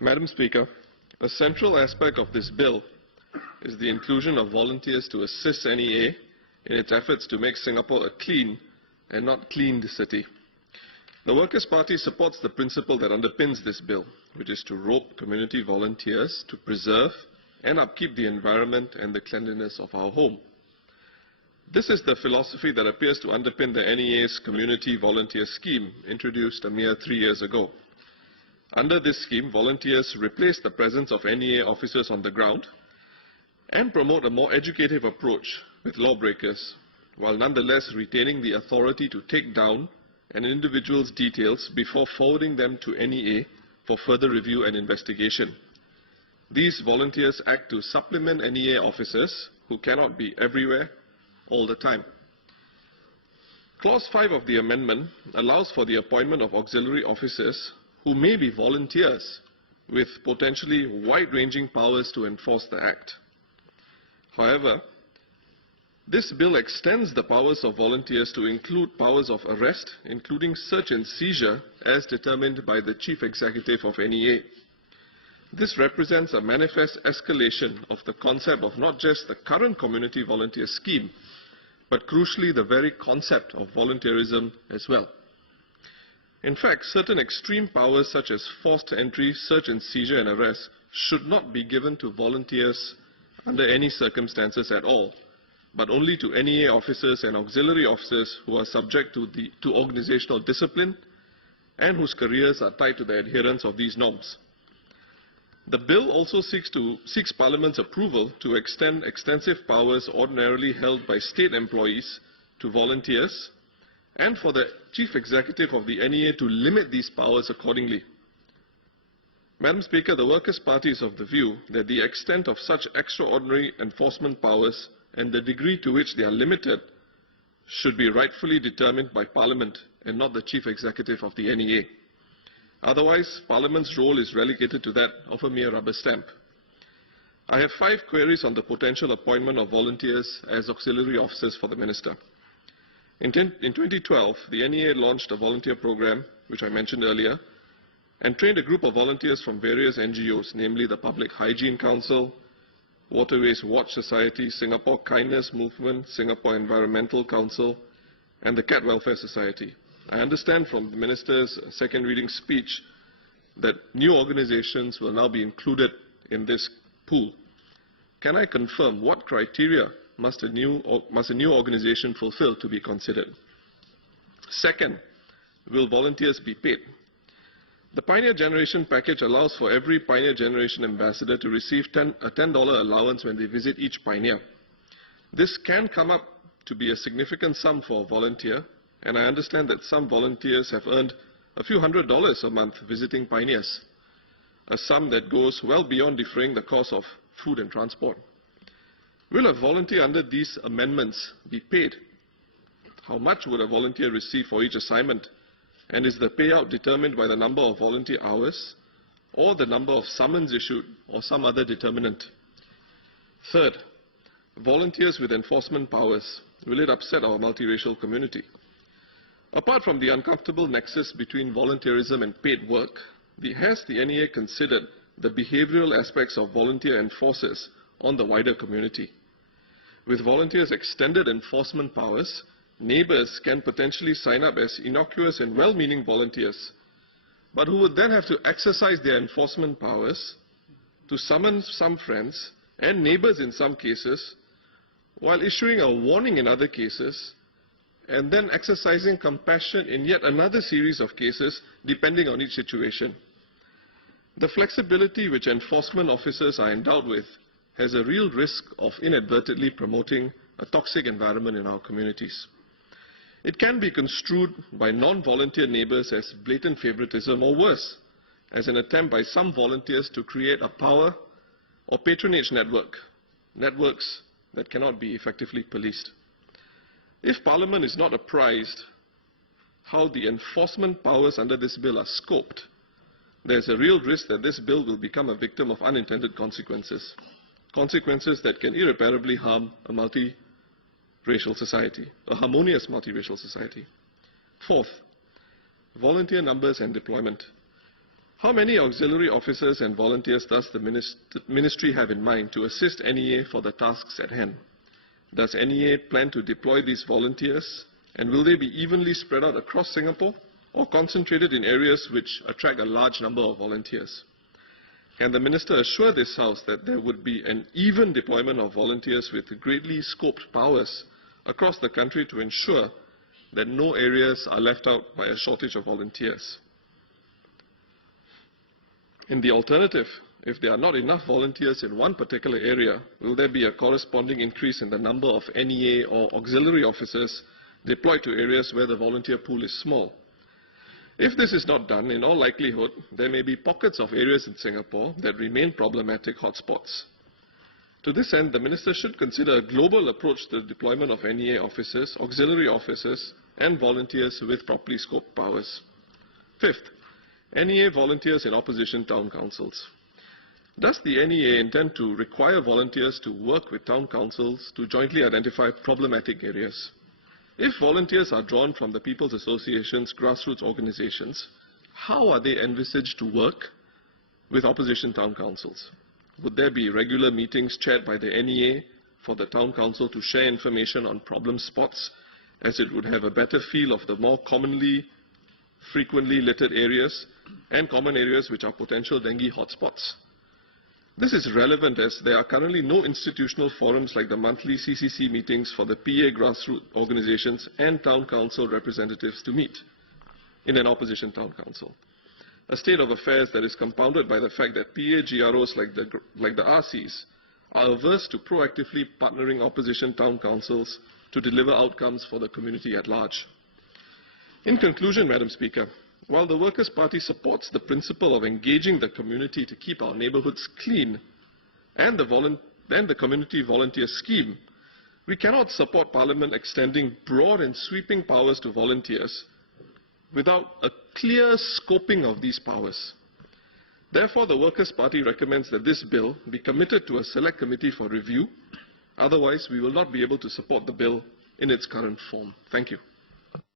Madam Speaker, a central aspect of this bill is the inclusion of volunteers to assist NEA in its efforts to make Singapore a clean and not cleaned city. The Workers' Party supports the principle that underpins this bill, which is to rope community volunteers to preserve and upkeep the environment and the cleanliness of our home. This is the philosophy that appears to underpin the NEA's Community Volunteer Scheme, introduced a mere 3 years ago. Under this scheme, volunteers replace the presence of NEA officers on the ground and promote a more educative approach with lawbreakers, while nonetheless retaining the authority to take down an individual's details before forwarding them to NEA for further review and investigation. These volunteers act to supplement NEA officers who cannot be everywhere all the time. Clause 5 of the amendment allows for the appointment of auxiliary officers who may be volunteers with potentially wide-ranging powers to enforce the Act. However, this bill extends the powers of volunteers to include powers of arrest, including search and seizure, as determined by the Chief Executive of NEA. This represents a manifest escalation of the concept of not just the current community volunteer scheme, but crucially the very concept of volunteerism as well. In fact, certain extreme powers such as forced entry, search and seizure and arrest should not be given to volunteers under any circumstances at all, but only to NEA officers and auxiliary officers who are subject to organizational discipline and whose careers are tied to the adherence of these norms. The bill also seeks Parliament's approval to extend extensive powers ordinarily held by state employees to volunteers, and for the Chief Executive of the NEA to limit these powers accordingly. Madam Speaker, the Workers' Party is of the view that the extent of such extraordinary enforcement powers and the degree to which they are limited should be rightfully determined by Parliament and not the Chief Executive of the NEA. Otherwise, Parliament's role is relegated to that of a mere rubber stamp. I have 5 queries on the potential appointment of volunteers as auxiliary officers for the Minister. In 2012, the NEA launched a volunteer program, which I mentioned earlier, and trained a group of volunteers from various NGOs, namely the Public Hygiene Council, Waterways Watch Society, Singapore Kindness Movement, Singapore Environmental Council, and the Cat Welfare Society. I understand from the Minister's second reading speech that new organizations will now be included in this pool. Can I confirm what criteria must a new organization fulfill to be considered? Second, will volunteers be paid? The Pioneer Generation package allows for every Pioneer Generation ambassador to receive a $10 allowance when they visit each pioneer. This can come up to be a significant sum for a volunteer, and I understand that some volunteers have earned a few $100s a month visiting pioneers, a sum that goes well beyond defraying the cost of food and transport. Will a volunteer under these amendments be paid? How much would a volunteer receive for each assignment? And is the payout determined by the number of volunteer hours or the number of summons issued or some other determinant? Third, volunteers with enforcement powers. Will it upset our multiracial community? Apart from the uncomfortable nexus between volunteerism and paid work, has the NEA considered the behavioral aspects of volunteer enforcers on the wider community? With volunteers' extended enforcement powers, neighbors can potentially sign up as innocuous and well-meaning volunteers, but who would then have to exercise their enforcement powers to summon some friends and neighbors in some cases, while issuing a warning in other cases, and then exercising compassion in yet another series of cases, depending on each situation. The flexibility which enforcement officers are endowed with has a real risk of inadvertently promoting a toxic environment in our communities. It can be construed by non-volunteer neighbors as blatant favoritism, or worse, as an attempt by some volunteers to create a power or patronage networks that cannot be effectively policed. If Parliament is not apprised how the enforcement powers under this bill are scoped, there is a real risk that this bill will become a victim of unintended consequences, consequences that can irreparably harm a multiracial society, a harmonious multiracial society. Fourth, volunteer numbers and deployment. How many auxiliary officers and volunteers does the Ministry have in mind to assist NEA for the tasks at hand? Does NEA plan to deploy these volunteers, and will they be evenly spread out across Singapore or concentrated in areas which attract a large number of volunteers? Can the Minister assure this House that there would be an even deployment of volunteers with greatly scoped powers across the country to ensure that no areas are left out by a shortage of volunteers? In the alternative, if there are not enough volunteers in one particular area, will there be a corresponding increase in the number of NEA or auxiliary officers deployed to areas where the volunteer pool is small? If this is not done, in all likelihood, there may be pockets of areas in Singapore that remain problematic hotspots. To this end, the Minister should consider a global approach to the deployment of NEA officers, auxiliary officers, and volunteers with properly scoped powers. Fifth, NEA volunteers in opposition town councils. Does the NEA intend to require volunteers to work with town councils to jointly identify problematic areas? If volunteers are drawn from the People's Association's grassroots organizations, how are they envisaged to work with opposition town councils? Would there be regular meetings chaired by the NEA for the town council to share information on problem spots, as it would have a better feel of the more frequently littered areas and common areas which are potential dengue hotspots? This is relevant as there are currently no institutional forums like the monthly CCC meetings for the PA grassroots organizations and town council representatives to meet in an opposition town council. A state of affairs that is compounded by the fact that PA GROs like the RCs are averse to proactively partnering opposition town councils to deliver outcomes for the community at large. In conclusion, Madam Speaker, while the Workers' Party supports the principle of engaging the community to keep our neighborhoods clean and the community volunteer scheme, we cannot support Parliament extending broad and sweeping powers to volunteers without a clear scoping of these powers. Therefore, the Workers' Party recommends that this bill be committed to a select committee for review. Otherwise, we will not be able to support the bill in its current form. Thank you.